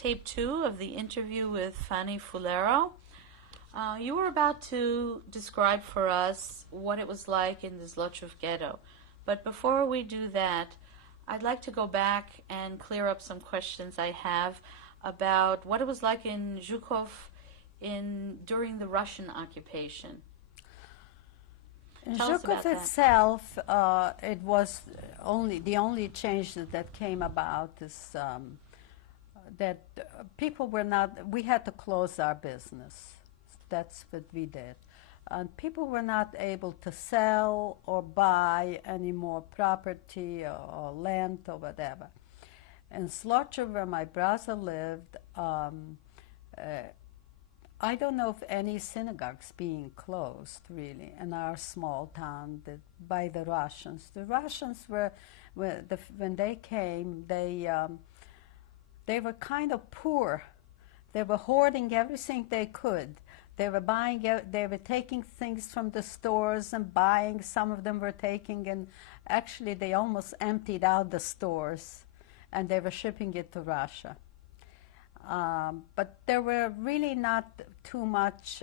tape 2 of the interview with Fani Fulero. You were about to describe for us what it was like in the Zlochov ghetto. But before we do that, I'd like to go back and clear up some questions I have about what it was like in Zhukov during the Russian occupation. In Tell us about Zhukov itself, it was the only change that came about is that people were not. We had to close our business. That's what we did. And people were not able to sell or buy any more property or land or whatever. In Zlochov, where my brother lived, I don't know of any synagogues being closed, really, in our small town by the Russians. The Russians when they came, they were kind of poor. They were hoarding everything they could. They were taking things from the stores and buying. Some of them were taking, and actually they almost emptied out the stores, and they were shipping it to Russia. But there were really not too much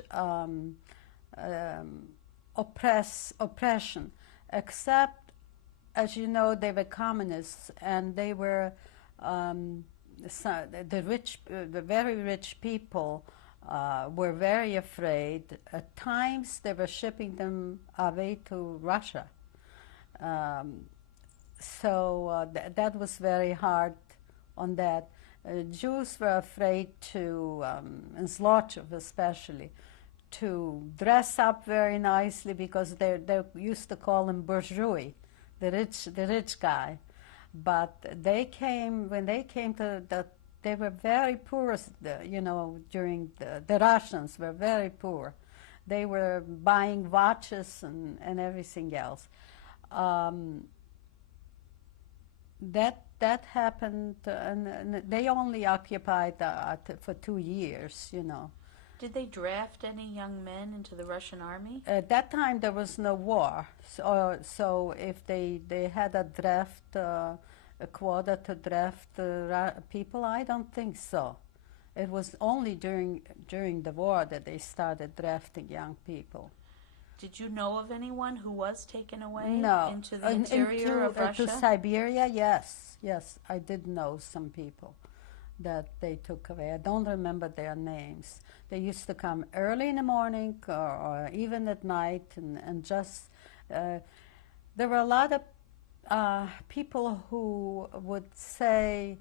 oppression, except, as you know, they were communists, and they were the very rich people were very afraid. At times, they were shipping them away to Russia. That was very hard on that. Jews were afraid to, in Zlochov especially, to dress up very nicely because they used to call him bourgeois, the rich guy. But when they came to they were very poor, during the Russians were very poor. They were buying watches and everything else. That happened, and they only occupied for 2 years, Did they draft any young men into the Russian army? At that time, there was no war. So if they had a draft, a quota to draft people, I don't think so. It was only during the war that they started drafting young people. Did you know of anyone who was taken away into the interior of Russia? To Siberia, yes, I did know some people that they took away. I don't remember their names. They used to come early in the morning or even at night, and just there were a lot of people who would say,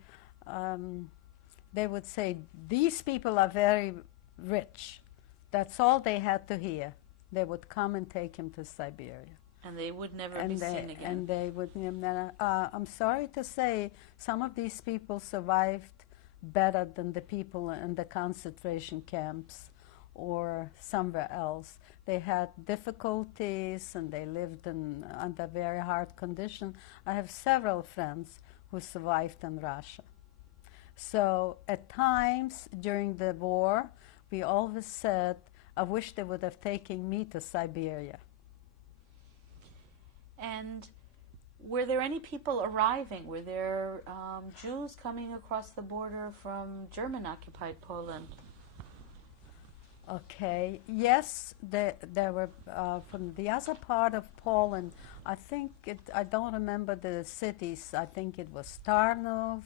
these people are very rich. That's all they had to hear. They would come and take him to Siberia. And they would never be seen again. And they would. I'm sorry to say, some of these people survived better than the people in the concentration camps or somewhere else. They had difficulties and they lived under very hard conditions. I have several friends who survived in Russia. So at times during the war, we always said, I wish they would have taken me to Siberia. And were there any people arriving? Were there Jews coming across the border from German-occupied Poland? Okay, yes, there were from the other part of Poland. I don't remember the cities. I think it was Tarnów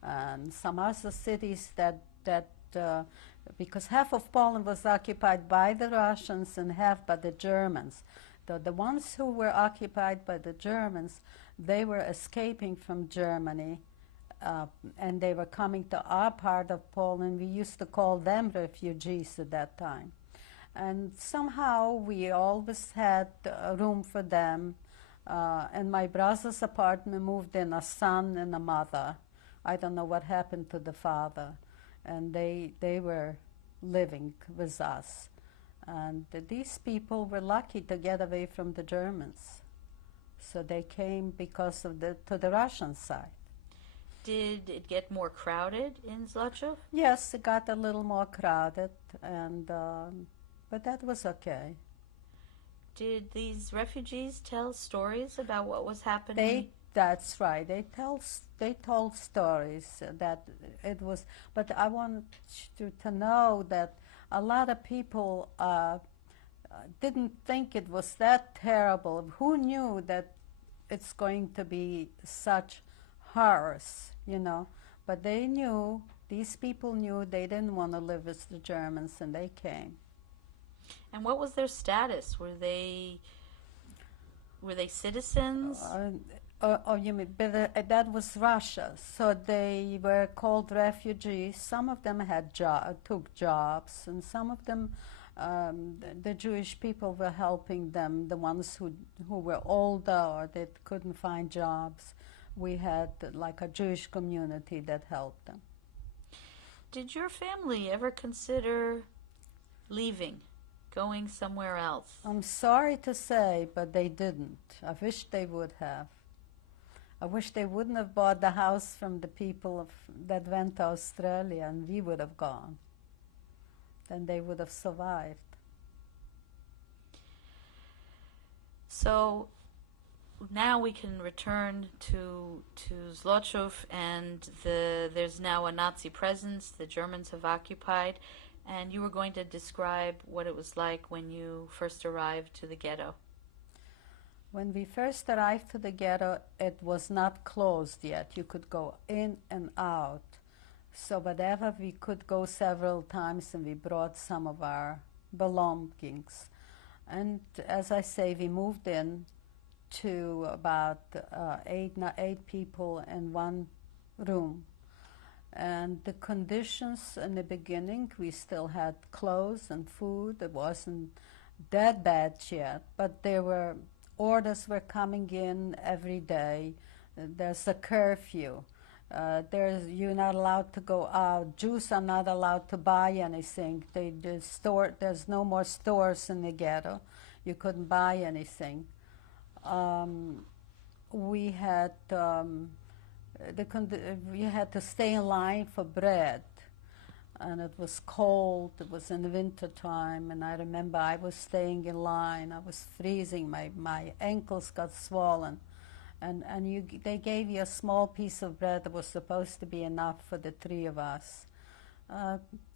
and some other cities that because half of Poland was occupied by the Russians and half by the Germans. The ones who were occupied by the Germans, they were escaping from Germany, and they were coming to our part of Poland. We used to call them refugees at that time. And somehow we always had room for them. And my brother's apartment moved in a son and a mother. I don't know what happened to the father. And they were living with us. And these people were lucky to get away from the Germans. So they came because of to the Russian side. Did it get more crowded in Zlochov? Yes, it got a little more crowded, but that was okay. Did these refugees tell stories about what was happening? That's right. They told stories that it was, but I want you to know that a lot of people didn't think it was that terrible. Who knew that it's going to be such horrors, you know? But they knew, these people knew they didn't want to live as the Germans, and they came. And what was their status? Were they citizens? Oh, you mean, but that was Russia. So they were called refugees. Some of them had took jobs, and some of them, the Jewish people were helping them. The ones who were older or that couldn't find jobs, we had like a Jewish community that helped them. Did your family ever consider leaving, going somewhere else? I'm sorry to say, but they didn't. I wish they would have. I wish they wouldn't have bought the house from the people that went to Australia, and we would have gone. Then they would have survived. So now we can return to Zlochov, and there's now a Nazi presence. The Germans have occupied, and you were going to describe what it was like when you first arrived to the ghetto. When we first arrived to the ghetto, it was not closed yet. You could go in and out. So whatever, we could go several times, and we brought some of our belongings. And as I say, we moved in to about eight people in one room. And the conditions in the beginning, we still had clothes and food. It wasn't that bad yet, but orders were coming in every day. There's a curfew. You're not allowed to go out. Jews are not allowed to buy anything. There's no more stores in the ghetto. You couldn't buy anything. We had we had to stay in line for bread, and it was cold. It was in the winter time, and I remember I was staying in line. I was freezing. My ankles got swollen, and they gave you a small piece of bread that was supposed to be enough for the three of us.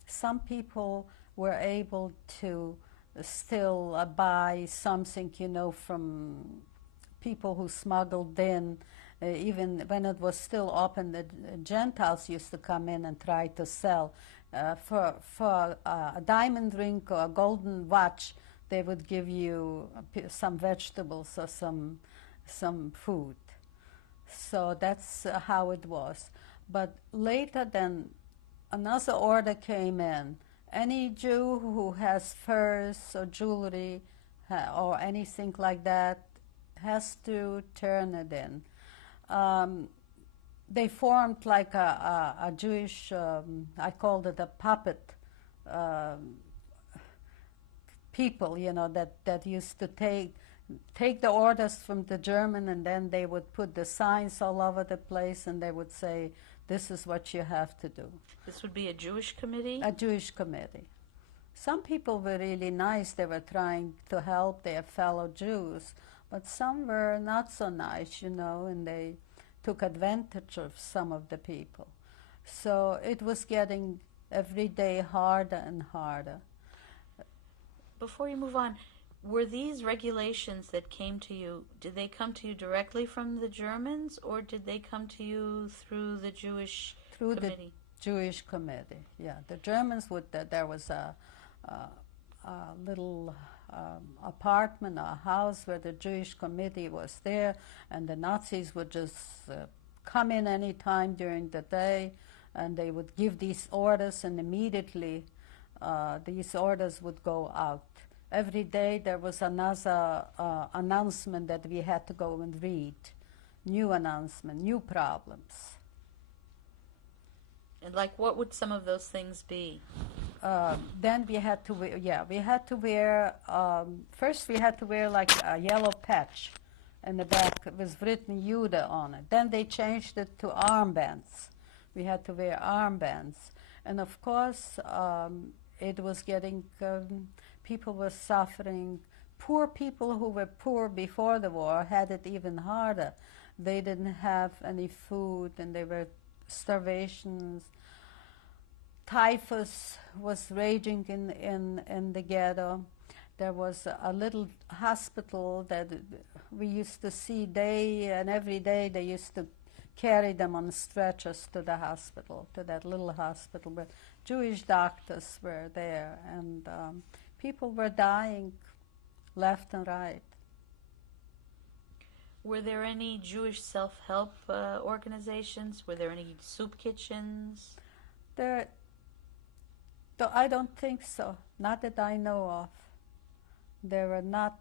Some people were able to still buy something, from people who smuggled in. Even when it was still open, the Gentiles used to come in and try to sell. For a diamond ring or a golden watch, they would give you some vegetables or some food. So that's how it was. But later then, another order came in. Any Jew who has furs or jewelry or anything like that has to turn it in. They formed like a Jewish, I called it a puppet people, that used to take the orders from the German, and then they would put the signs all over the place, and they would say, this is what you have to do. This would be a Jewish committee? A Jewish committee. Some people were really nice. They were trying to help their fellow Jews, but some were not so nice, and they took advantage of some of the people. So it was getting every day harder and harder. Before you move on, were these regulations that came to you, did they come to you directly from the Germans, or did they come to you through the Jewish committee? The Jewish committee, yeah. The Germans there was a little apartment, a house where the Jewish committee was there, and the Nazis would just come in any time during the day, and they would give these orders, and immediately these orders would go out. Every day there was another announcement that we had to go and read. New announcement, new problems. And what would some of those things be? Then we had to wear, first we had to wear like a yellow patch in the back. It was written Jude on it. Then they changed it to armbands. We had to wear armbands. And of course, it was getting, people were suffering. Poor people who were poor before the war had it even harder. They didn't have any food, and they were starvations. Typhus was raging in the ghetto. There was a little hospital that we used to see day and every day. They used to carry them on stretchers to the hospital, to that little hospital. But Jewish doctors were there, and people were dying left and right. Were there any Jewish self-help organizations? Were there any soup kitchens? I don't think so. Not that I know of. They were not.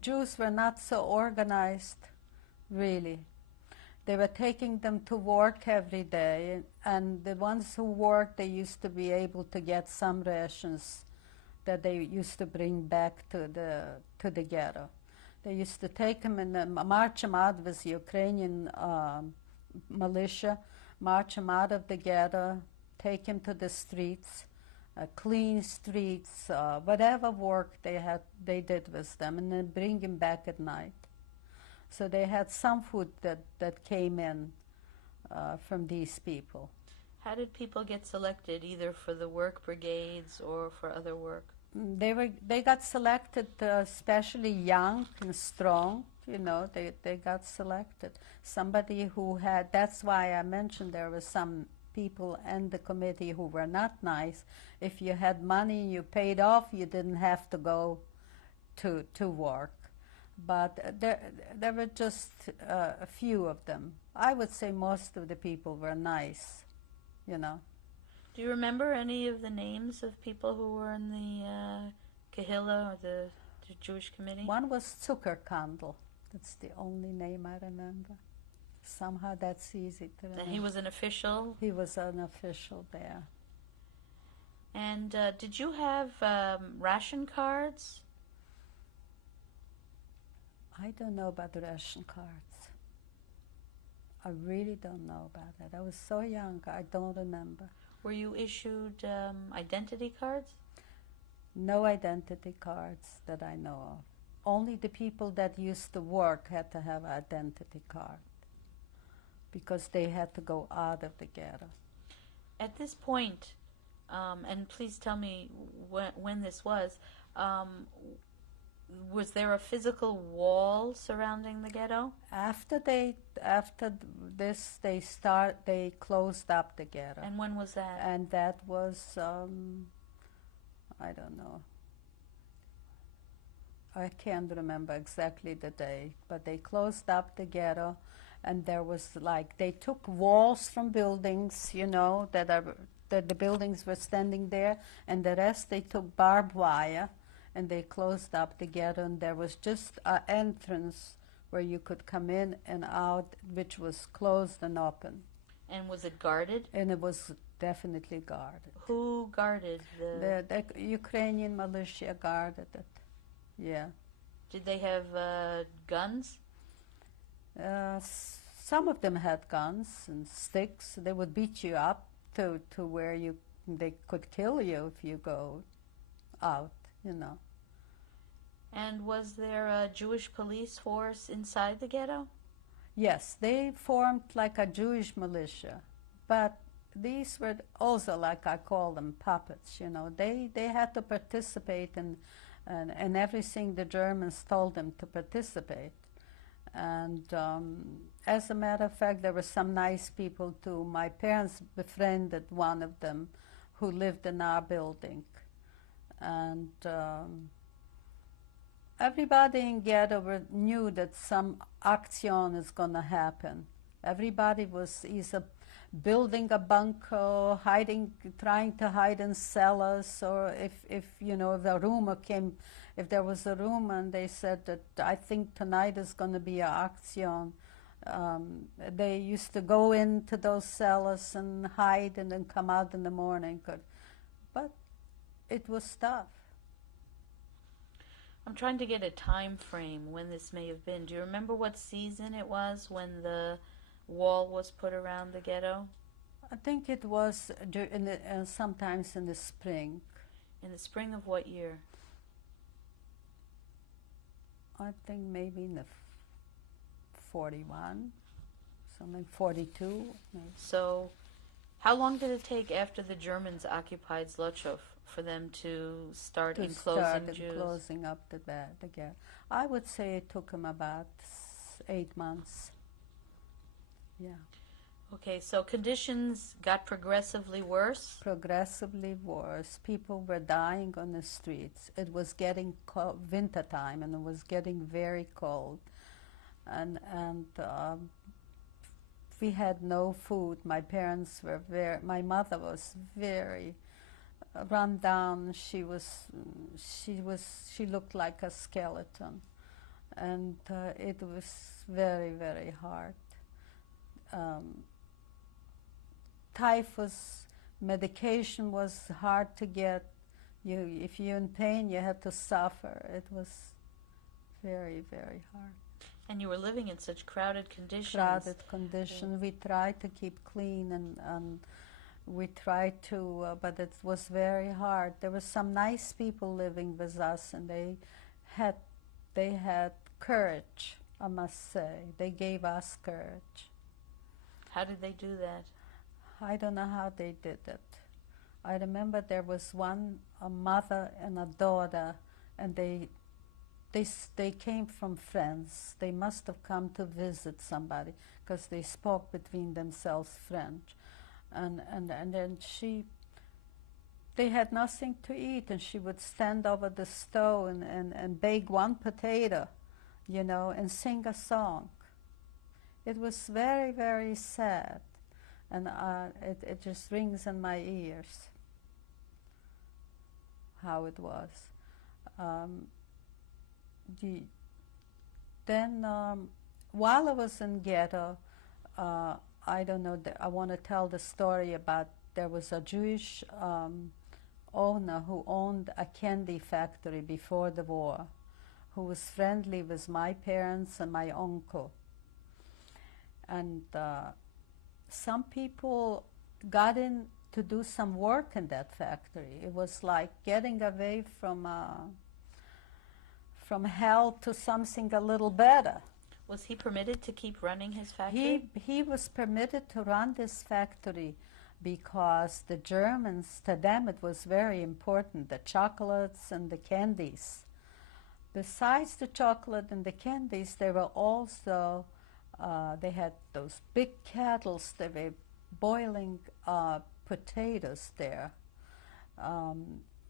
Jews were not so organized, really. They were taking them to work every day, and the ones who worked, they used to be able to get some rations that they used to bring back to the ghetto. They used to take them and march them out with the Ukrainian militia, march them out of the ghetto, take them to the streets, clean streets, whatever work they did with them, and then bring them back at night. So they had some food that came in from these people. How did people get selected, either for the work brigades or for other work? They got selected, especially young and strong. You know, they got selected. Somebody who had. That's why I mentioned there were some people in the committee who were not nice. If you had money, you paid off. You didn't have to go to work. But there were just a few of them. I would say most of the people were nice, you know. Do you remember any of the names of people who were in the Kehillah, or the Jewish committee? One was Zuckerkandel. That's the only name I remember. Somehow that's easy to remember. And he was an official? He was an official there. And did you have ration cards? I don't know about the ration cards. I really don't know about that. I was so young, I don't remember. Were you issued identity cards? No identity cards that I know of. Only the people that used to work had to have an identity card because they had to go out of the ghetto. At this point, and please tell me when this was there a physical wall surrounding the ghetto? After this, they closed up the ghetto. And when was that? And that was, I don't know. I can't remember exactly the day, but they closed up the ghetto, and there was they took walls from buildings, you know, that the buildings were standing there, and the rest they took barbed wire, and they closed up the ghetto, and there was just an entrance where you could come in and out, which was closed and open. And was it guarded? And it was definitely guarded. Who guarded the Ukrainian militia guarded it. Yeah. Did they have guns? Some of them had guns and sticks. They would beat you up to where they could kill you if you go out, you know. And was there a Jewish police force inside the ghetto? Yes, they formed like a Jewish militia, but these were also, like I call them, puppets, you know. They had to participate in everything the Germans told them to participate. And as a matter of fact, there were some nice people too. My parents befriended one of them who lived in our building. And everybody in ghetto knew that some action is going to happen. Everybody was either building a bunker, trying to hide in cellars, or if there was a rumor and they said that I think tonight is going to be an action, they used to go into those cellars and hide and then come out in the morning. But it was tough. I'm trying to get a time frame when this may have been. Do you remember what season it was when the wall was put around the ghetto? I think it was sometimes in the spring. In the spring of what year? I think maybe in the 41, something 42. Maybe. So, how long did it take after the Germans occupied Zlochov for them to start To enclosing start Jews? closing up the ghetto. I would say it took them about 8 months. Yeah. Okay, so conditions got progressively worse? Progressively worse. People were dying on the streets. It was getting winter time, and it was getting very cold. And we had no food. My parents were my mother was very run down. She looked like a skeleton, and it was very, very hard. Typhus medication was hard to get. If you're in pain, you had to suffer. It was very, very hard. And you were living in such crowded conditions. Crowded conditions. We tried to keep clean, and we tried to, but it was very hard. There were some nice people living with us, and they had courage, I must say. They gave us courage. How did they do that? I don't know how they did it. I remember there was a mother and a daughter, and they came from France. They must have come to visit somebody because they spoke between themselves French. And then they had nothing to eat, and she would stand over the stove and bake one potato, and sing a song. It was very, very sad, and it just rings in my ears how it was. Then while I was in ghetto, I don't know, I want to tell the story about there was a Jewish owner who owned a candy factory before the war, who was friendly with my parents and my uncle. And some people got in to do some work in that factory. It was like getting away from hell to something a little better. Was he permitted to keep running his factory? He was permitted to run this factory because the Germans, to them it was very important, the chocolates and the candies. Besides the chocolate and the candies, there were also, they had those big kettles, they were boiling potatoes there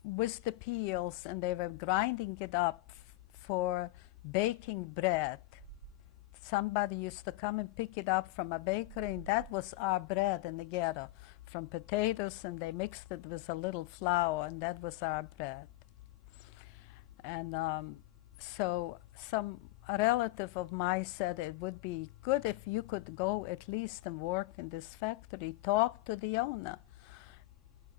with the peels, and they were grinding it up for baking bread. Somebody used to come and pick it up from a bakery, and that was our bread in the ghetto, from potatoes, and they mixed it with a little flour, and that was our bread. And so a relative of mine said it would be good if you could go at least and work in this factory, talk to the owner.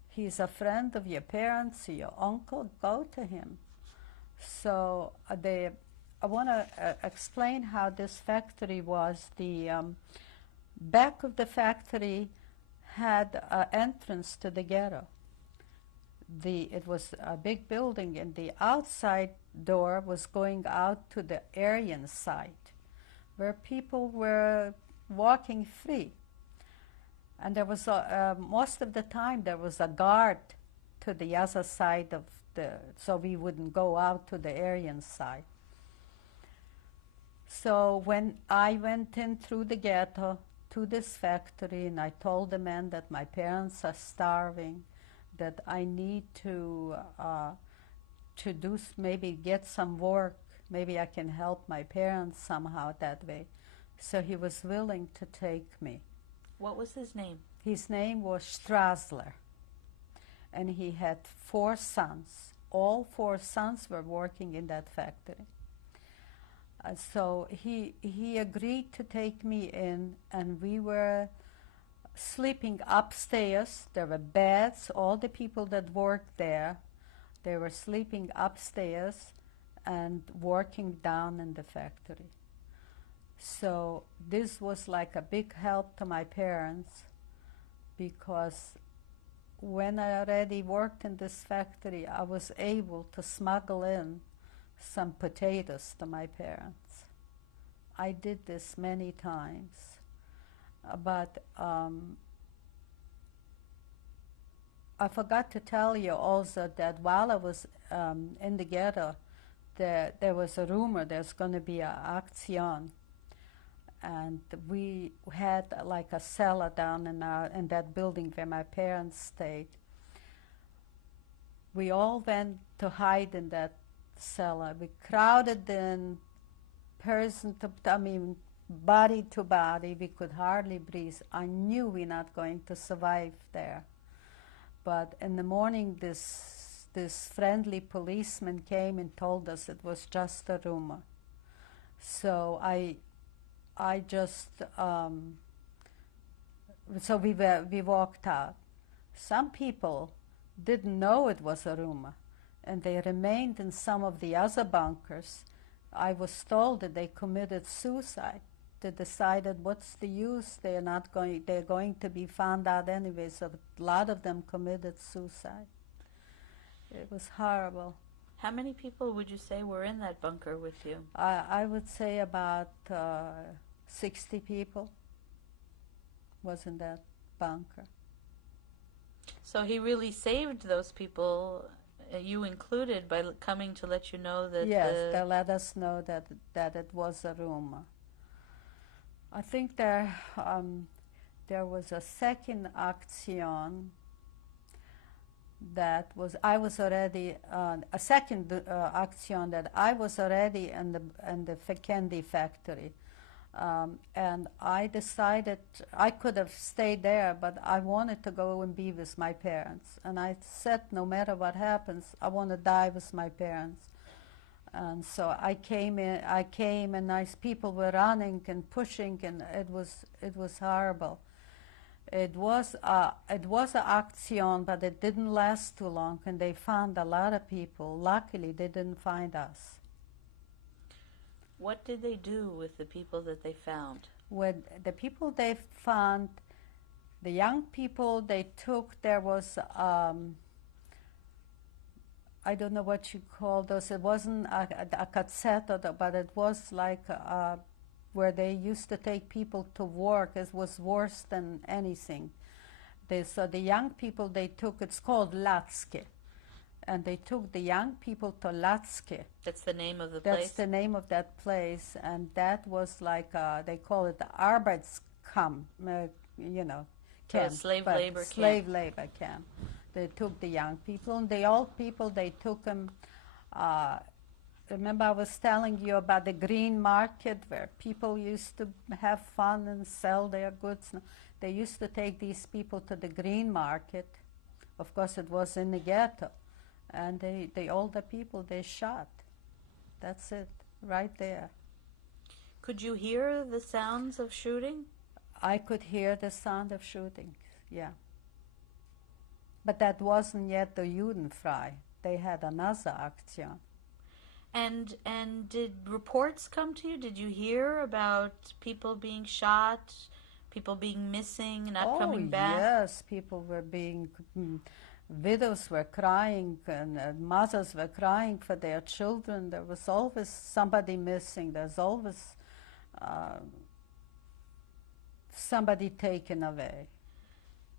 He's a friend of your parents, your uncle, go to him. So I want to explain how this factory was. The back of the factory had an entrance to the ghetto. It was a big building, and the outside door was going out to the Aryan side, where people were walking free. And there was most of the time there was a guard to the other side of so we wouldn't go out to the Aryan side. So when I went in through the ghetto to this factory, and I told the man that my parents are starving, that I need to maybe get some work, maybe I can help my parents somehow that way. So he was willing to take me. What was his name? His name was Strasler, and he had 4 sons. All 4 sons were working in that factory. So he agreed to take me in, and we were sleeping upstairs. There were beds. All the people that worked there, they were sleeping upstairs and working down in the factory. So this was like a big help to my parents, because when I already worked in this factory, I was able to smuggle in some potatoes to my parents. I did this many times. But I forgot to tell you also that while I was in the ghetto, there was a rumor there's going to be an action, and we had like a cellar down in that building where my parents stayed. We all went to hide in that cellar. We crowded in, body to body. We could hardly breathe. I knew we were not going to survive there. But in the morning, this friendly policeman came and told us it was just a rumor. So so we walked out. Some people didn't know it was a rumor, and they remained in some of the other bunkers. I was told that they committed suicide. They decided, what's the use? They're going to be found out anyway. So a lot of them committed suicide. It was horrible. How many people would you say were in that bunker with you? I would say about 60 people was in that bunker. So he really saved those people, you included, by coming to let you know that... Yes, they let us know that it was a rumor. I think there was a second action that was already a second action that I was already in the candy factory, and I decided I could have stayed there, but I wanted to go and be with my parents, and I said no matter what happens, I want to die with my parents. And so I came, and nice people were running and pushing, and it was horrible. It was an action, but it didn't last too long, and they found a lot of people. Luckily, they didn't find us. What did they do with the people that they found? With the people they found, the young people they took, there was I don't know what you call those. It wasn't a cassette, but it was like where they used to take people to work. It was worse than anything. So the young people they took, it's called Latske. And they took the young people to Latske. That's the name of the place? That's the name of that place. And that was like, they call it the Arbeitskamp, camp. Slave labor camp. Slave labor camp. They took the young people, and the old people, they took them. Remember I was telling you about the green market where people used to have fun and sell their goods. They used to take these people to the green market. Of course, it was in the ghetto. And the older people, they shot. That's it, right there. Could you hear the sounds of shooting? I could hear the sound of shooting, yeah. But that wasn't yet the Judenfrei. They had another action. And did reports come to you? Did you hear about people being shot, people being missing, not coming back? Oh, yes, people were being... widows were crying, and mothers were crying for their children. There was always somebody missing. There's always somebody taken away.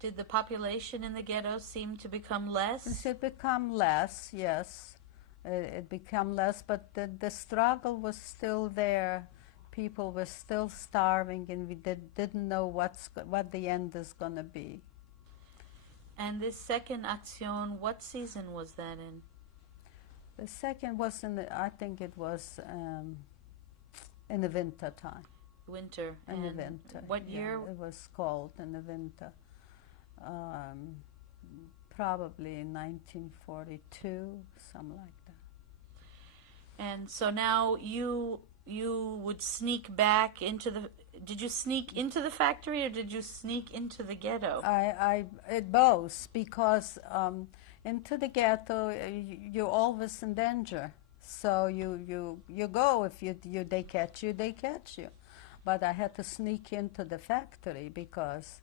Did the population in the ghetto seem to become less? It became less, yes. It became less, but the struggle was still there. People were still starving, and we didn't know what the end is going to be. And this second action, what season was that in? The second was I think it was in the winter time. Winter. In the winter. What year? Yeah, it was cold in the winter. Probably 1942, something like that. And so now you would sneak back into the... Did you sneak into the factory, or did you sneak into the ghetto? It both, because into the ghetto you're always in danger. So you go. If they catch you, they catch you. But I had to sneak into the factory because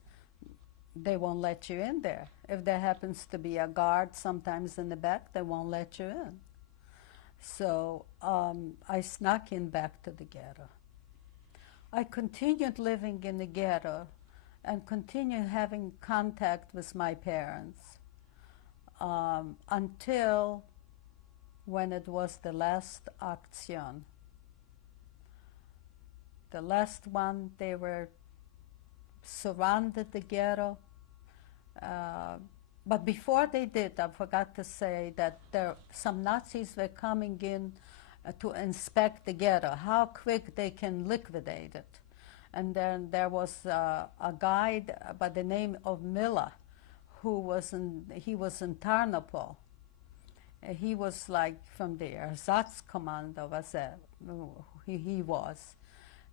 they won't let you in there. If there happens to be a guard sometimes in the back, they won't let you in. So I snuck in back to the ghetto. I continued living in the ghetto and continued having contact with my parents until when it was the last action. The last one, they were surrounded the ghetto. But before they did, I forgot to say that some Nazis were coming in to inspect the ghetto, how quick they can liquidate it. And then there was a guide by the name of Miller, he was in Tarnopol. He was like from the Ersatzkommando, he was.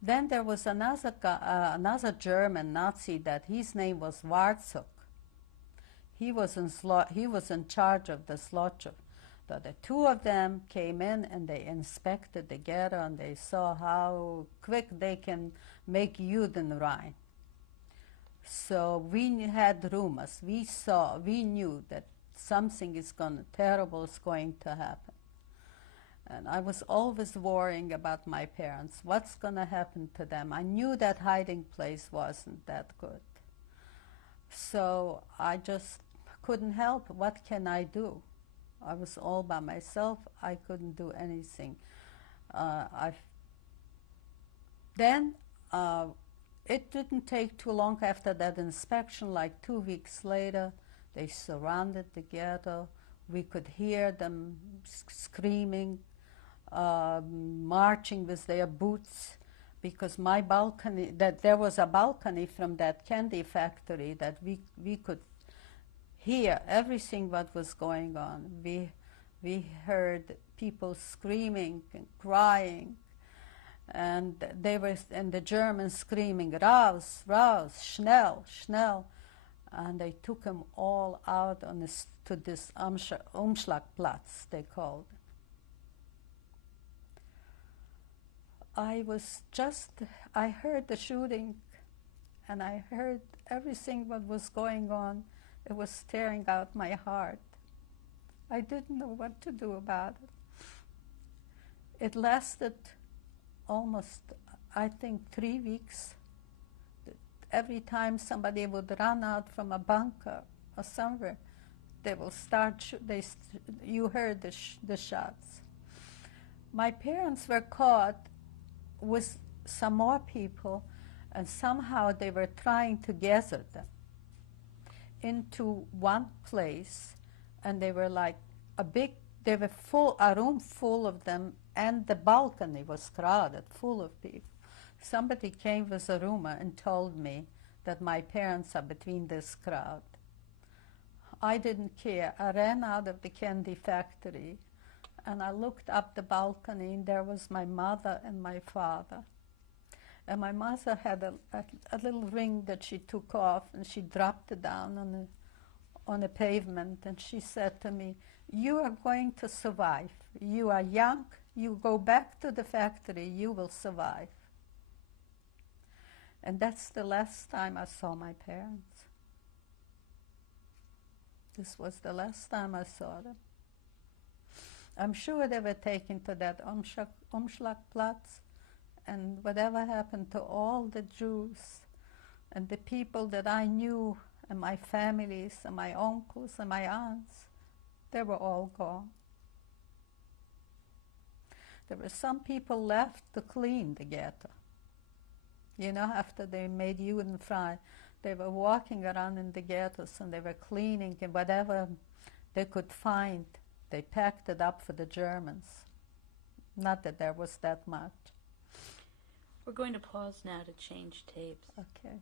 Then there was another German Nazi that his name was Warzuk. He was in charge of the slaughter. So the two of them came in and they inspected the ghetto and they saw how quick they can make Judenrein. So we had rumors. We knew that something terrible is going to happen. And I was always worrying about my parents. What's going to happen to them? I knew that hiding place wasn't that good. So I just couldn't help. What can I do? I was all by myself. I couldn't do anything. It didn't take too long after that inspection, like 2 weeks later, they surrounded the ghetto. We could hear them screaming, marching with their boots, because my balcony, that there was a balcony from that candy factory that we could hear everything what was going on. We heard people screaming and crying, and the Germans screaming, "Raus, raus, schnell, schnell," and they took them all out to this Umschlagplatz, they called. I heard the shooting, and I heard everything what was going on. It was tearing out my heart. I didn't know what to do about it. It lasted almost, I think, 3 weeks. Every time somebody would run out from a bunker or somewhere, they will start, you heard the shots. My parents were caught with some more people, and somehow they were trying to gather them into one place, and they were like a room full of them, and the balcony was crowded, full of people. Somebody came with a rumor and told me that my parents are between this crowd. I didn't care. I ran out of the candy factory, and I looked up the balcony, and there was my mother and my father. And my mother had a little ring that she took off, and she dropped it down on the pavement, and she said to me, "You are going to survive. You are young. You go back to the factory. You will survive." And that's the last time I saw my parents. This was the last time I saw them. I'm sure they were taken to that Umschlagplatz, and whatever happened to all the Jews and the people that I knew, and my families and my uncles and my aunts, they were all gone. There were some people left to clean the ghetto. You know, after they made Judenfrei, they were walking around in the ghettos and they were cleaning, and whatever they could find, they packed it up for the Germans. Not that there was that much. We're going to pause now to change tapes. Okay.